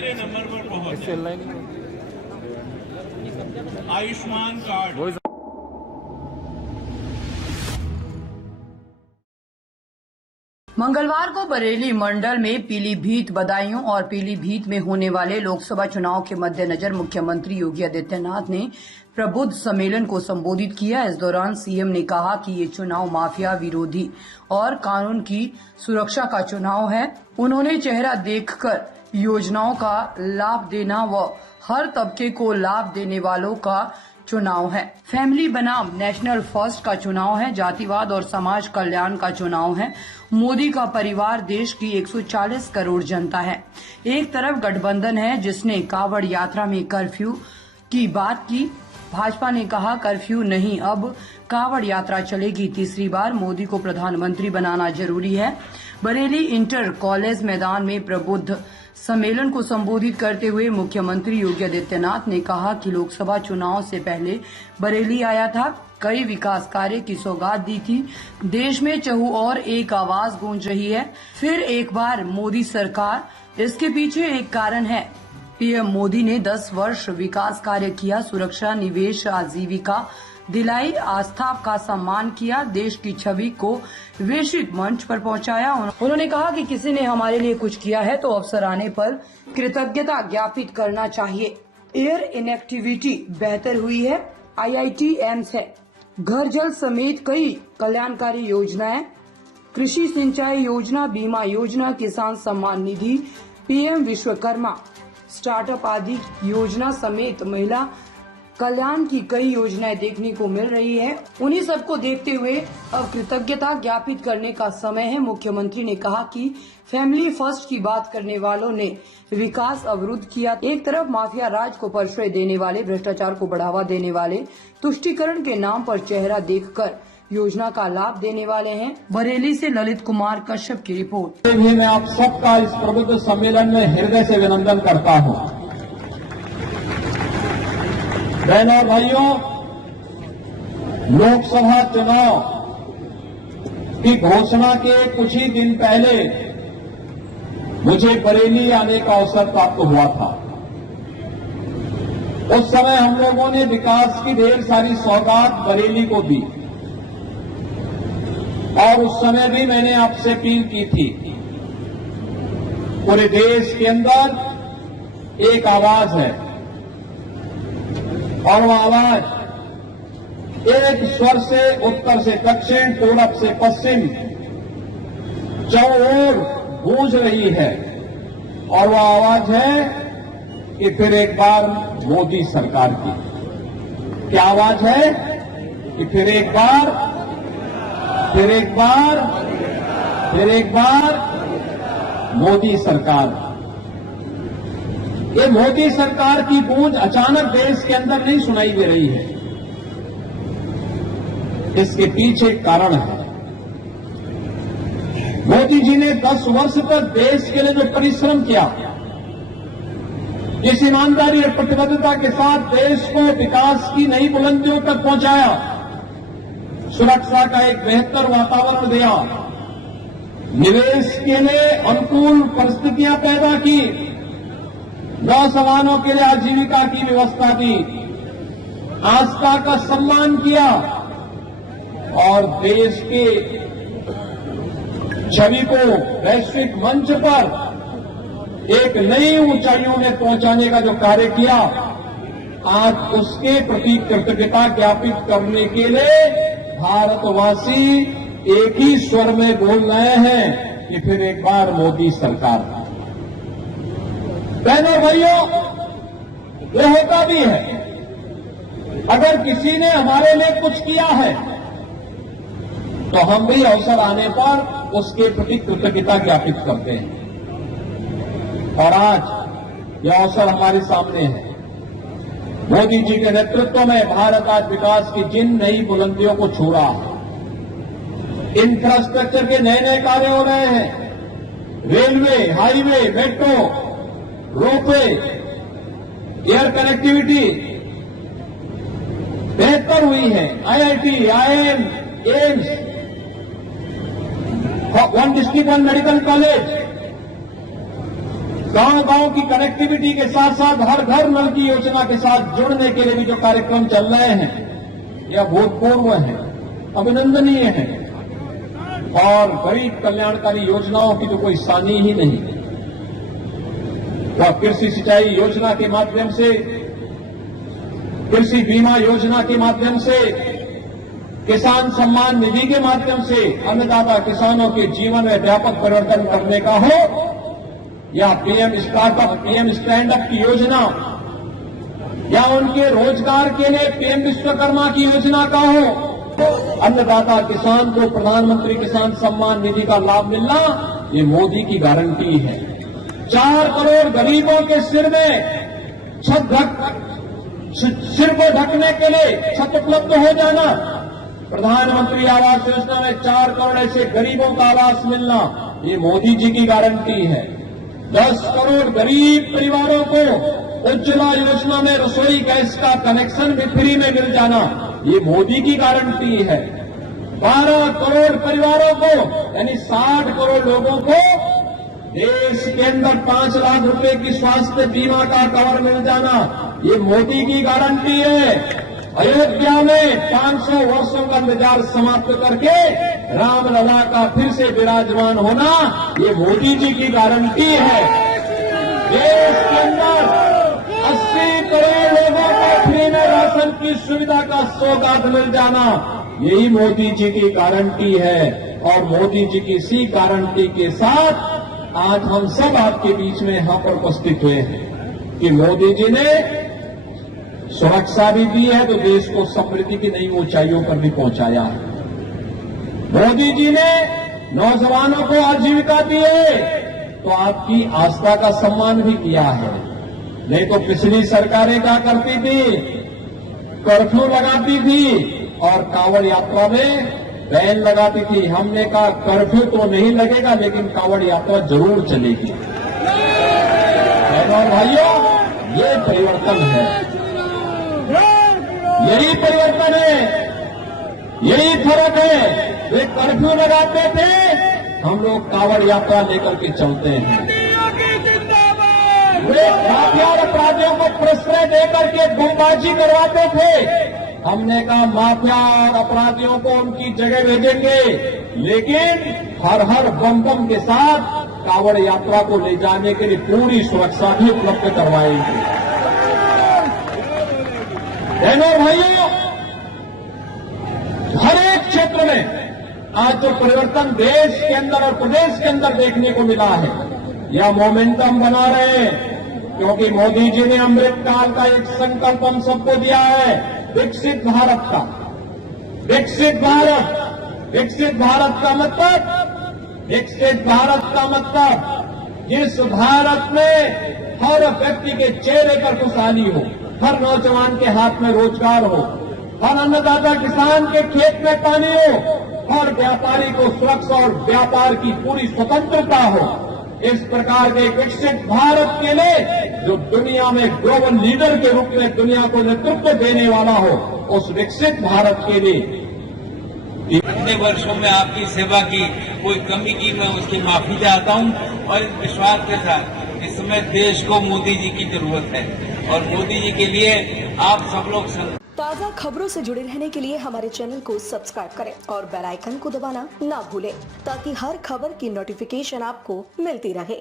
तीसरे नंबर पर पहुंचे। आयुष्मान कार्ड। मंगलवार को बरेली मंडल में पीलीभीत बदायूं और पीलीभीत में होने वाले लोकसभा चुनाव के मद्देनजर मुख्यमंत्री योगी आदित्यनाथ ने प्रबुद्ध सम्मेलन को संबोधित किया। इस दौरान सीएम ने कहा कि ये चुनाव माफिया विरोधी और कानून की सुरक्षा का चुनाव है। उन्होंने चेहरा देखकर योजनाओं का लाभ देना व हर तबके को लाभ देने वालों का चुनाव है। फैमिली बनाम नेशनल फर्स्ट का चुनाव है। जातिवाद और समाज कल्याण का चुनाव है। मोदी का परिवार देश की 140 करोड़ जनता है। एक तरफ गठबंधन है जिसने कावड़ यात्रा में कर्फ्यू की बात की। भाजपा ने कहा कर्फ्यू नहीं, अब कावड़ यात्रा चलेगी। तीसरी बार मोदी को प्रधानमंत्री बनाना जरूरी है। बरेली इंटर कॉलेज मैदान में प्रबुद्ध सम्मेलन को संबोधित करते हुए मुख्यमंत्री योगी आदित्यनाथ ने कहा कि लोकसभा चुनाव से पहले बरेली आया था, कई विकास कार्य की सौगात दी थी। देश में चहुओर एक आवाज गूंज रही है, फिर एक बार मोदी सरकार। इसके पीछे एक कारण है। पीएम मोदी ने 10 वर्ष विकास कार्य किया, सुरक्षा, निवेश, आजीविका दिलाई, आस्था का सम्मान किया, देश की छवि को वैश्विक मंच पर पहुंचाया। उन्होंने कहा कि किसी ने हमारे लिए कुछ किया है तो अवसर आने पर कृतज्ञता ज्ञापित करना चाहिए। एयर इनेक्टिविटी बेहतर हुई है, IIT एम्स है, घर जल समेत कई कल्याणकारी योजनाएं, कृषि सिंचाई योजना, बीमा योजना, किसान सम्मान निधि, PM विश्वकर्मा स्टार्टअप आदि योजना समेत महिला कल्याण की कई योजनाएं देखने को मिल रही है। उन्हीं सबको देखते हुए अब कृतज्ञता ज्ञापित करने का समय है। मुख्यमंत्री ने कहा कि फैमिली फर्स्ट की बात करने वालों ने विकास अवरुद्ध किया। एक तरफ माफिया राज को प्रश्रय देने वाले, भ्रष्टाचार को बढ़ावा देने वाले, तुष्टीकरण के नाम पर चेहरा देखकर योजना का लाभ देने वाले हैं। बरेली से ललित कुमार कश्यप की रिपोर्ट। मैं आप सबका इस प्रबुद्ध सम्मेलन में हृदय से अभिनंदन करता हूं। बहनों और भाइयों, लोकसभा चुनाव की घोषणा के कुछ ही दिन पहले मुझे बरेली आने का अवसर प्राप्त हुआ था। उस समय हम लोगों ने विकास की ढेर सारी सौगात बरेली को दी और उस समय भी मैंने आपसे अपील की थी, पूरे देश के अंदर एक आवाज है और वो आवाज एक स्वर से उत्तर से दक्षिण, पूरब से पश्चिम चौओर गूंज रही है और वो आवाज है कि फिर एक बार मोदी सरकार की। क्या आवाज है कि फिर एक बार मोदी सरकार। ये मोदी सरकार की गूंज अचानक देश के अंदर नहीं सुनाई दे रही है। इसके पीछे एक कारण है। मोदी जी ने 10 वर्ष तक देश के लिए जो परिश्रम किया, जिस ईमानदारी और प्रतिबद्धता के साथ देश को विकास की नई बुलंदियों तक पहुंचाया, सुरक्षा का एक बेहतर वातावरण दिया, निवेश के लिए अनुकूल परिस्थितियां पैदा की, नौजवानों के लिए आजीविका की व्यवस्था दी, आस्था का सम्मान किया और देश के छवि को वैश्विक मंच पर एक नई ऊंचाइयों में पहुंचाने का जो कार्य किया, आज उसके प्रति कृतज्ञता ज्ञापित करने के लिए भारतवासी एक ही स्वर में बोल रहे हैं कि फिर एक बार मोदी सरकार। बहनों भाइयों, ये होता भी है, अगर किसी ने हमारे लिए कुछ किया है तो हम भी अवसर आने पर उसके प्रति कृतज्ञता ज्ञापित करते हैं और आज यह अवसर हमारे सामने है। मोदी जी के नेतृत्व में भारत आज विकास की जिन नई बुलंदियों को छू रहा है, इंफ्रास्ट्रक्चर के नए नए कार्य हो रहे हैं, railway, highway, metro, ropeway, air connectivity बेहतर हुई है, IIT, IIM, AIIMS, one district one medical college, गांव-गांव की कनेक्टिविटी के साथ साथ हर घर नल की योजना के साथ जुड़ने के लिए भी जो कार्यक्रम चल रहे हैं, यह भूतपूर्व है, अभिनंदनीय है और गरीब कल्याणकारी योजनाओं की तो कोई सानी ही नहीं। वह कृषि सिंचाई योजना के माध्यम से, कृषि बीमा योजना के माध्यम से, किसान सम्मान निधि के माध्यम से अन्नदाता किसानों के जीवन में व्यापक परिवर्तन करने का हो, या PM startup, PM stand up की योजना, या उनके रोजगार के लिए पीएम विश्वकर्मा की योजना का हो, अन्नदाता किसान को प्रधानमंत्री किसान सम्मान निधि का लाभ मिलना, ये मोदी की गारंटी है। 4 करोड़ गरीबों के सिर को ढकने के लिए छत उपलब्ध हो जाना, प्रधानमंत्री आवास योजना में 4 करोड़ ऐसे गरीबों का आवास मिलना, ये मोदी जी की गारंटी है। 10 करोड़ गरीब परिवारों को उज्ज्वला योजना में रसोई गैस का कनेक्शन भी फ्री में मिल जाना, ये मोदी की गारंटी है। 12 करोड़ परिवारों को यानी 60 करोड़ लोगों को देश के अंदर 5 लाख रुपए की स्वास्थ्य बीमा का कवर मिल जाना, ये मोदी की गारंटी है। अयोध्या में 500 वर्षों का मिजाज समाप्त करके रामलला का फिर से विराजमान होना, ये मोदी जी की गारंटी है। देश के अंदर 80 करोड़ लोगों को फ्री में राशन की सुविधा का सौगात मिल जाना, यही मोदी जी की गारंटी है। और मोदी जी की इसी गारंटी के साथ आज हम सब आपके बीच में यहां पर उपस्थित हुए हैं कि मोदी जी ने सुरक्षा भी दी है तो देश को समृद्धि की नई ऊंचाइयों पर भी पहुंचाया है। मोदी जी ने नौजवानों को आजीविका दी है तो आपकी आस्था का सम्मान भी किया है। नहीं तो पिछली सरकारें क्या करती थी, कर्फ्यू लगाती थी और कांवड़ यात्रा में बैन लगाती थी। हमने कहा कर्फ्यू तो नहीं लगेगा लेकिन कांवड़ यात्रा जरूर चलेगी। और भाइयों, ये परिवर्तन है, यही परिवर्तन है, यही फर्क है। वे कर्फ्यू लगाते थे, हम लोग कांवड़ यात्रा लेकर के चलते हैं। वे माफिया और अपराधियों को प्रश्रय देकर के गुमबाजी करवाते थे, हमने कहा माफिया और अपराधियों को उनकी जगह भेजेंगे लेकिन हर बम बम के साथ कांवड़ यात्रा को ले जाने के लिए पूरी सुरक्षा भी उपलब्ध करवाएंगे। बहनों भाइयों, हर एक क्षेत्र में आज जो परिवर्तन देश के अंदर और प्रदेश के अंदर देखने को मिला है, यह मोमेंटम बना रहे हैं क्योंकि मोदी जी ने अमृत काल का एक संकल्प हम सबको दिया है, विकसित भारत का। विकसित भारत, विकसित भारत का मतलब, विकसित भारत का मतलब जिस भारत में हर व्यक्ति के चेहरे पर खुशहाली हो, हर नौजवान के हाथ में रोजगार हो, हर अन्नदाता किसान के खेत में पानी हो, हर व्यापारी को सुरक्षा और व्यापार की पूरी स्वतंत्रता हो। इस प्रकार के विकसित भारत के लिए जो दुनिया में ग्लोबल लीडर के रूप में दुनिया को नेतृत्व देने वाला हो, उस विकसित भारत के लिए इतने वर्षों में आपकी सेवा की कोई कमी की मैं उसकी माफी चाहता हूं और इस विश्वास के साथ इस समय देश को मोदी जी की जरूरत है और मोदी जी के लिए आप सब लोग ताज़ा खबरों से जुड़े रहने के लिए हमारे चैनल को सब्सक्राइब करें और बेल आइकन को दबाना ना भूलें ताकि हर खबर की नोटिफिकेशन आपको मिलती रहे।